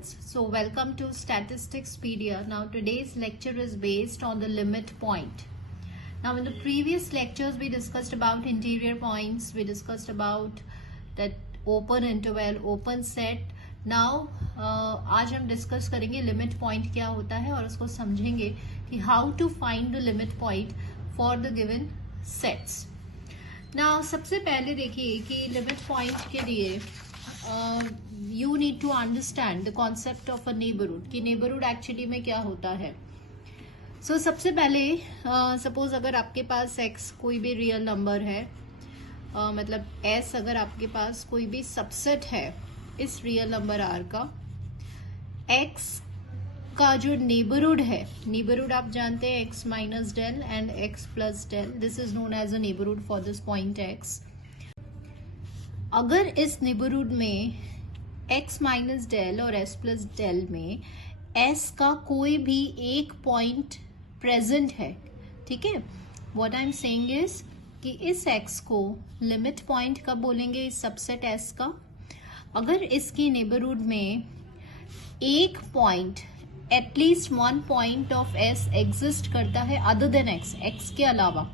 students, so welcome to Statisticspedia. Now today's lecture is based on the limit point. Now in the previous lectures we discussed about interior points, we discussed about that open interval, open set. Now आज हम discuss करेंगे limit point क्या होता है और उसको समझेंगे कि how to find the limit point for the given sets. Now सबसे पहले देखिए कि लिमिट पॉइंट के लिए you need to understand the concept of a neighborhood कि neighborhood actually में क्या होता है. So सबसे पहले suppose अगर आपके पास x कोई भी रियल नंबर है, मतलब s अगर आपके पास कोई भी सबसेट है इस रियल नंबर r का, x का जो नेबरहुड है, नेबरहुड आप जानते हैं x minus del and x plus del, this is known as a neighbourhood for this point x. अगर इस नेबरहुड में x माइनस डेल और s प्लस डेल में s का कोई भी एक पॉइंट प्रेजेंट है, ठीक है, what I am saying is कि इस x को लिमिट पॉइंट कब बोलेंगे, इस सबसेट s का, अगर इसकी नेबरहुड में एक point, at least one point of s exist करता है अदर देन x के अलावा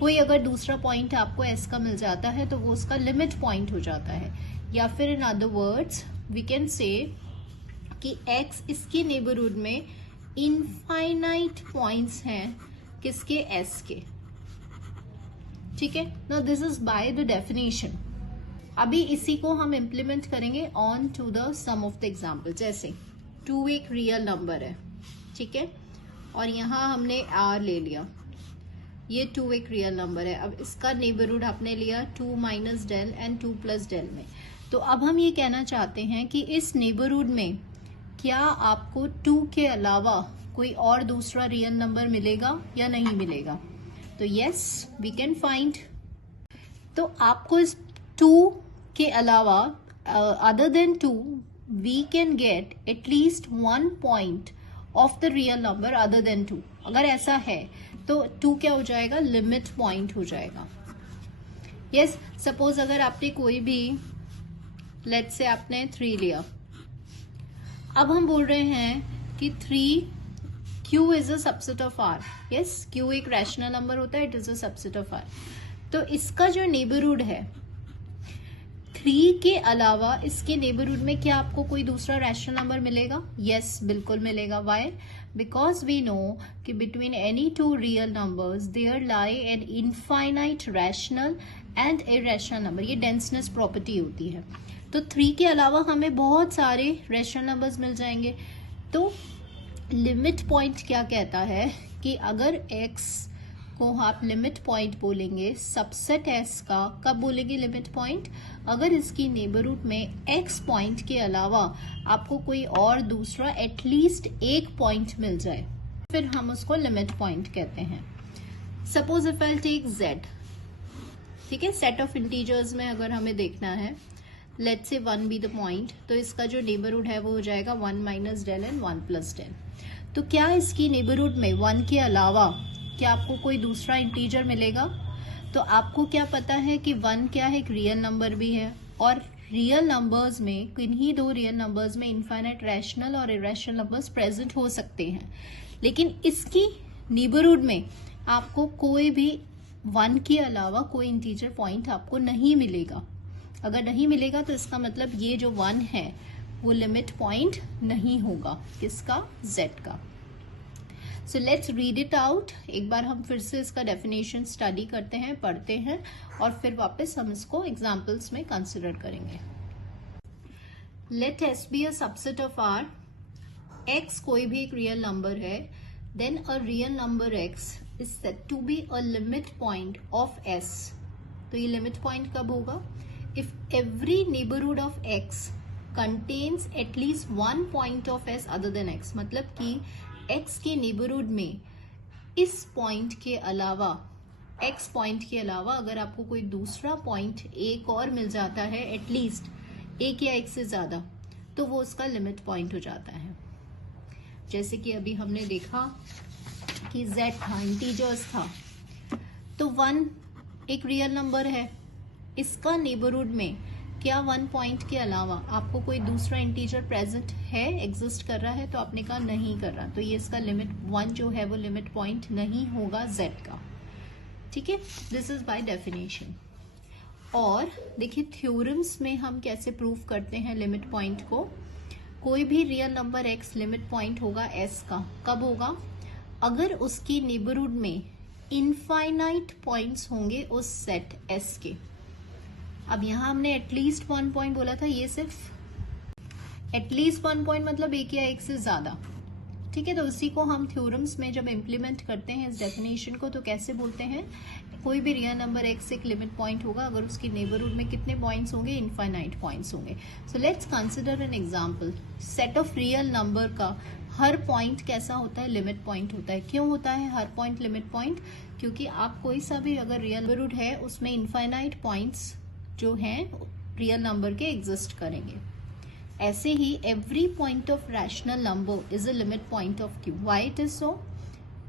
कोई अगर दूसरा पॉइंट आपको s का मिल जाता है तो वो उसका लिमिट पॉइंट हो जाता है. या फिर in other words we can say कि x इसके नेबरहुड में इनफाइनाइट पॉइंट्स हैं किसके, s के, ठीक है. Now this is by the definition. अभी इसी को हम इम्प्लीमेंट करेंगे on to the some of the example. जैसे 2 एक रियल नंबर है, ठीक है, और यहाँ हमने r ले लिया, ये 2 एक रियल नंबर है. अब इसका नेबरहुड आपने लिया 2 minus del and 2 plus del में. तो अब हम ये कहना चाहते हैं कि इस नेबरहुड में क्या आपको 2 के अलावा कोई और दूसरा रियल नंबर मिलेगा या नहीं मिलेगा. तो यस वी कैन फाइंड. तो आपको इस 2 के अलावा other than 2 we can get at least 1 point of the real number other than 2. अगर ऐसा है तो 2 क्या हो जाएगा, लिमिट पॉइंट हो जाएगा. यस सपोज अगर आपने कोई भी, लेट्स से आपने 3 लिया, अब हम बोल रहे हैं कि 3 Q is a subset of R. Yes Q एक रैशनल नंबर होता है, it is a subset of R. तो इसका जो नेबरहुड है 3 के अलावा इसके नेबरहुड में क्या आपको कोई दूसरा रैशनल नंबर मिलेगा. यस बिल्कुल मिलेगा. वाई? बिकॉज वी नो कि between any two real numbers there lie an infinite rational and irrational number. ये डेंसनेस प्रॉपर्टी होती है. तो 3 के अलावा हमें बहुत सारे रैशनल नंबर्स मिल जाएंगे. तो लिमिट पॉइंट क्या कहता है कि अगर x को आप लिमिट पॉइंट बोलेंगे सबसेट s का, कब बोलेंगे लिमिट पॉइंट, अगर इसकी नेबरहुड में x पॉइंट के अलावा आपको कोई और दूसरा एटलीस्ट एक पॉइंट मिल जाए, फिर हम उसको लिमिट पॉइंट कहते हैं. Suppose if I take z, ठीक है, सेट ऑफ इंटीजर्स में अगर हमें देखना है, let's say 1 be the point, तो इसका जो नेबरहुड है वो हो जाएगा 1 minus del and 1 plus del. तो क्या इसकी नेबरहुड में 1 के अलावा क्या आपको कोई दूसरा इंटीजर मिलेगा. तो आपको क्या पता है कि 1 क्या है, एक रियल नंबर भी है, और रियल नंबर्स में, किन्हीं 2 रियल नंबर्स में इनफाइनाइट रैशनल और इरेशनल नंबर्स प्रेजेंट हो सकते हैं, लेकिन इसकी नेबरहुड में आपको कोई भी 1 के अलावा कोई इंटीजर पॉइंट आपको नहीं मिलेगा. अगर नहीं मिलेगा तो इसका मतलब ये जो 1 है वो लिमिट पॉइंट नहीं होगा, किसका, z का. So let's read it out. एक बार हम फिर से इसका डेफिनेशन स्टडी करते हैं, पढ़ते हैं, और फिर वापस हम इसको एग्जाम्पल्स में कंसिडर करेंगे. Let s be a subset of R. x कोई भी एक रियल नंबर है, then a real number x is said to be a limit point of s. तो ये लिमिट पॉइंट कब होगा, if every neighbourhood of x contains at least 1 point of s other than x. मतलब कि x के neighbourhood में इस point के अलावा, x पॉइंट के अलावा अगर आपको कोई दूसरा पॉइंट एक और मिल जाता है, एटलीस्ट एक या एक से ज्यादा, तो वो उसका लिमिट पॉइंट हो जाता है. जैसे कि अभी हमने देखा कि z था, इंटीजर्स था, तो 1 एक रियल नंबर है, इसका नेबरहुड में क्या 1 पॉइंट के अलावा आपको कोई दूसरा इंटीजर प्रेजेंट है, एग्जिस्ट कर रहा है? तो आपने कहा नहीं कर रहा, तो ये इसका लिमिट 1 जो है वो लिमिट पॉइंट नहीं होगा z का, ठीक है। This is by definition. और देखिए थ्योरम्स में हम कैसे प्रूव करते हैं लिमिट पॉइंट को। कोई भी real number x limit point होगा s का, कब होगा? अगर उसकी नेबरहुड में इनफाइनाइट पॉइंट्स होंगे उस सेट s के। अब यहां हमने एटलीस्ट 1 पॉइंट बोला था, ये सिर्फ एटलीस्ट 1 पॉइंट मतलब एक या एक से ज्यादा, ठीक है। तो उसी को हम थ्योरम्स में जब इम्प्लीमेंट करते हैं इस डेफिनेशन को, तो कैसे बोलते हैं? कोई भी रियल नंबर x एक लिमिट पॉइंट होगा अगर उसकी नेबरहुड में कितने पॉइंट्स होंगे? इनफाइनाइट पॉइंट्स होंगे। So let's consider an example. Set of real number का हर पॉइंट कैसा होता है? लिमिट पॉइंट होता है। क्यों होता है हर पॉइंट लिमिट पॉइंट? क्योंकि आप कोई सा भी अगर रियल नेबरहुड है उसमें इनफाइनाइट पॉइंट्स जो हैं रियल नंबर के एग्जिस्ट करेंगे। ऐसे ही every point of rational number is a limit point of Q. Why it is so?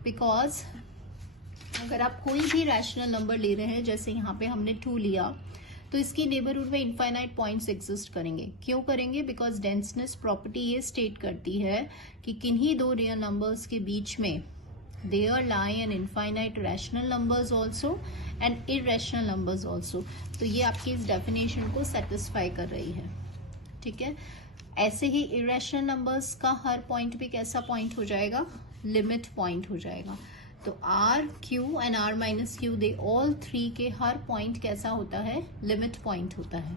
Because अगर आप कोई भी रैशनल नंबर ले रहे हैं, जैसे यहाँ पे हमने 2 लिया, तो इसकी नेबरहुड में इनफाइनाइट पॉइंट्स एग्जिस्ट करेंगे। क्यों करेंगे? बिकॉज डेंसनेस प्रॉपर्टी ये स्टेट करती है कि किन्हीं दो रियल नंबर्स के बीच में there lie an infinite rational numbers also and irrational numbers also. तो ये आपकी इस डेफिनेशन को सेटिस्फाई कर रही है, ठीक है। ऐसे ही इरेशनल नंबर्स का हर पॉइंट भी कैसा पॉइंट हो जाएगा? लिमिट पॉइंट हो जाएगा। तो R, Q and R minus Q they all 3 के हर पॉइंट कैसा होता है? लिमिट पॉइंट होता है।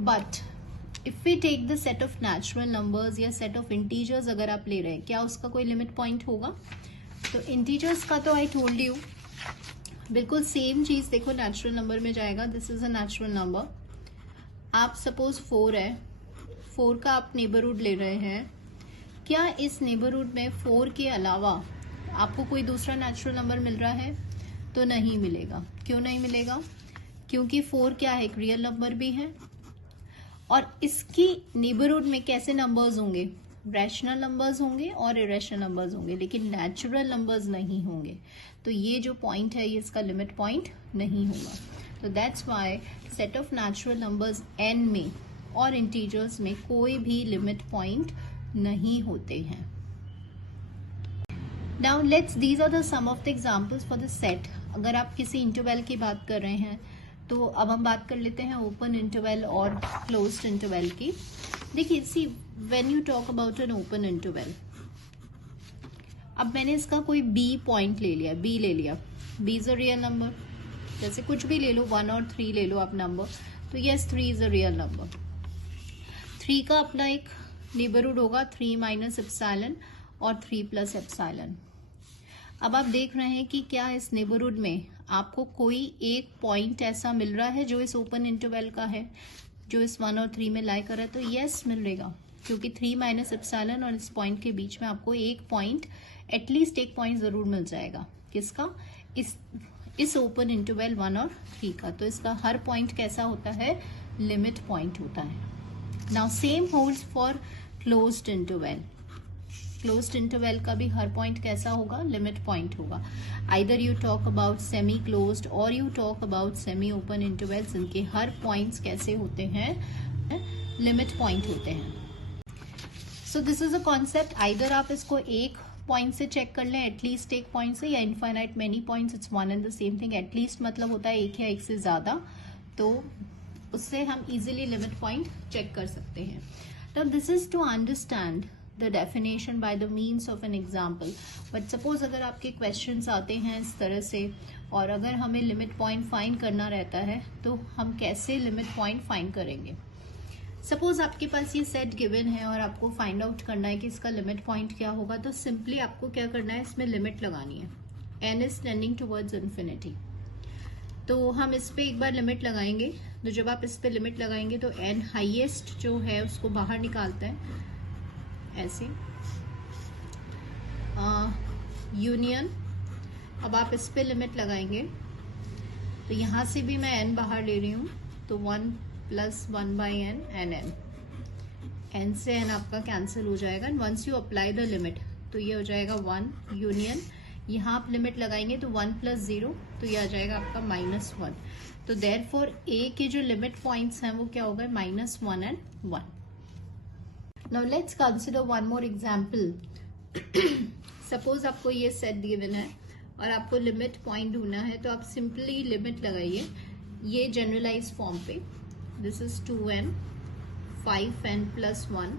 But if we take the set of natural numbers या सेट ऑफ इंटीजर्स अगर आप ले रहे हैं, क्या उसका कोई लिमिट पॉइंट होगा? तो इंटीजर्स का तो आई टोल्ड यू बिल्कुल सेम चीज। देखो नेचुरल नंबर में जाएगा, this is a natural number. आप सपोज 4 है, 4 का आप नेबरहुड ले रहे हैं। क्या इस नेबरहुड में 4 के अलावा आपको कोई दूसरा नेचुरल नंबर मिल रहा है? तो नहीं मिलेगा। क्यों नहीं मिलेगा? क्योंकि 4 क्या है? एक रियल नंबर भी है और इसकी नेबरहुड में कैसे नंबर्स होंगे? रैशनल नंबर्स होंगे और इरेशनल नंबर्स होंगे, लेकिन नेचुरल नंबर्स नहीं होंगे। तो ये जो पॉइंट है ये इसका लिमिट पॉइंट नहीं होगा। तो that's why set of natural numbers n में और इंटीजर्स में कोई भी लिमिट पॉइंट नहीं होते हैं। Now let's these are the some of the examples for the set। अगर आप किसी इंटरवल की बात कर रहे हैं तो अब हम बात कर लेते हैं ओपन इंटरवल और क्लोज्ड इंटरवल की। देखिए see when you talk about an open interval, अब मैंने इसका कोई b पॉइंट ले लिया, b ले लिया, b is a real number. जैसे कुछ भी ले लो, 1 और 3 ले लो आप नंबर, तो yes 3 is a real number. 3 का अपना एक नेबरहुड होगा 3 माइनस एप्सिलॉन और 3 प्लस एप्सिलॉन। अब आप देख रहे हैं कि क्या इस नेबरहुड में आपको कोई एक पॉइंट ऐसा मिल रहा है जो इस ओपन इंटरवल का है, जो इस 1 और 3 में लाई कर रहा है? तो यस मिलेगा, क्योंकि 3 माइनस एप्सिलॉन और इस पॉइंट के बीच में आपको एक पॉइंट, एटलीस्ट एक पॉइंट जरूर मिल जाएगा। किसका? इस ओपन इंटरवल 1 और 3 का। तो इसका हर पॉइंट कैसा होता है? लिमिट पॉइंट होता है। Now same holds for closed interval. Closed interval का भी हर पॉइंट कैसा होगा? लिमिट पॉइंट होगा। Either you talk about semi closed और you talk about semi open intervals, इनके हर पॉइंट्स कैसे होते हैं? लिमिट पॉइंट होते हैं। So this is a concept. Either आप इसको एक पॉइंट से चेक कर लें, एटलीस्ट एक पॉइंट से, या infinite many points, it's one and the same thing. At least मतलब होता है एक या एक से ज्यादा, तो उससे हम इजिली लिमिट पॉइंट चेक कर सकते हैं। तो this is to understand the definition by the means of an example। but suppose अगर आपके questions आते हैं इस तरह से और अगर हमें limit point find करना रहता है तो हम कैसे limit point find करेंगे? suppose आपके पास ये set given है और आपको find out करना है कि इसका limit point क्या होगा, तो simply आपको क्या करना है? इसमें limit लगानी है। n is tending towards infinity। तो हम इस पे एक बार लिमिट लगाएंगे। तो जब आप इस पे लिमिट लगाएंगे तो n हाईएस्ट जो है उसको बाहर निकालता है ऐसे, यूनियन। अब आप इस पे लिमिट लगाएंगे तो यहां से भी मैं n बाहर ले रही हूं, तो 1 plus 1 by n n n, n से n आपका कैंसिल हो जाएगा। And once you apply the limit तो ये हो जाएगा 1 यूनियन यहाँ आप लिमिट लगाएंगे तो 1 + 0, तो ये आ जाएगा आपका -1। तो देयरफॉर ए के जो लिमिट पॉइंट्स हैं वो क्या हो गए, -1 and 1। Now let's consider one more example. Suppose आपको ये सेट गिवन है और आपको लिमिट पॉइंट ढूंढना है, तो आप सिंपली लिमिट लगाइए ये जनरलाइज फॉर्म पे। This is 2n 5n + 1।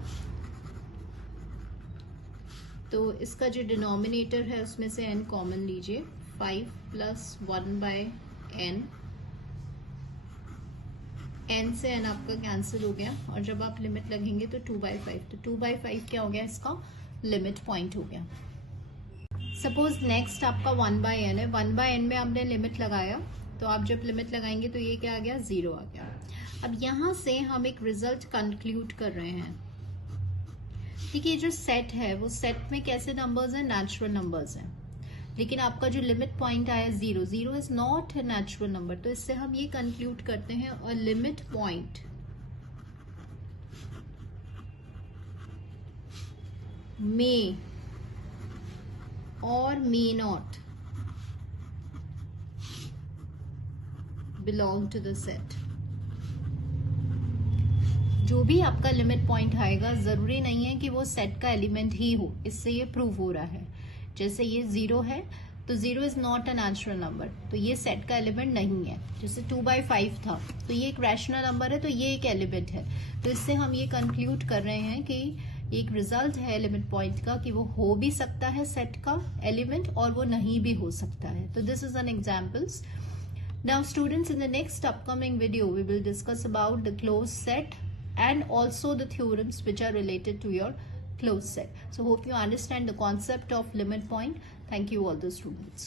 तो इसका जो डिनोमिनेटर है उसमें से n कॉमन लीजिए, 5 + 1/n। n से n आपका कैंसिल हो गया और जब आप लिमिट लगेंगे तो 2/5, तो 2/5 क्या हो गया, इसका लिमिट पॉइंट हो गया। सपोज नेक्स्ट आपका 1/n है, 1/n में आपने लिमिट लगाया, तो आप जब लिमिट लगाएंगे तो ये क्या आ गया, 0 आ गया। अब यहां से हम एक रिजल्ट कंक्लूड कर रहे हैं। ठीक है, जो सेट है वो सेट में कैसे नंबर्स हैं, नेचुरल नंबर्स हैं, लेकिन आपका जो लिमिट पॉइंट आया 0, 0 is not a natural number. तो इससे हम ये कंक्लूड करते हैं और limit point may or may not belong to the set। जो भी आपका लिमिट पॉइंट आएगा जरूरी नहीं है कि वो सेट का एलिमेंट ही हो, इससे ये प्रूव हो रहा है। जैसे ये 0 है तो 0 is not a natural number, तो ये सेट का एलिमेंट नहीं है। जैसे 2/5 था तो ये एक रैशनल नंबर है, तो ये एक एलिमेंट है। तो इससे हम ये कंक्लूड कर रहे हैं कि एक रिजल्ट है लिमिट पॉइंट का कि वो हो भी सकता है सेट का एलिमेंट और वो नहीं भी हो सकता है। तो this is an examples. Now students, in the next upcoming video we will discuss about the closed set and also the theorems which are related to your closed set. So hope you understand the concept of limit point. Thank you all the students.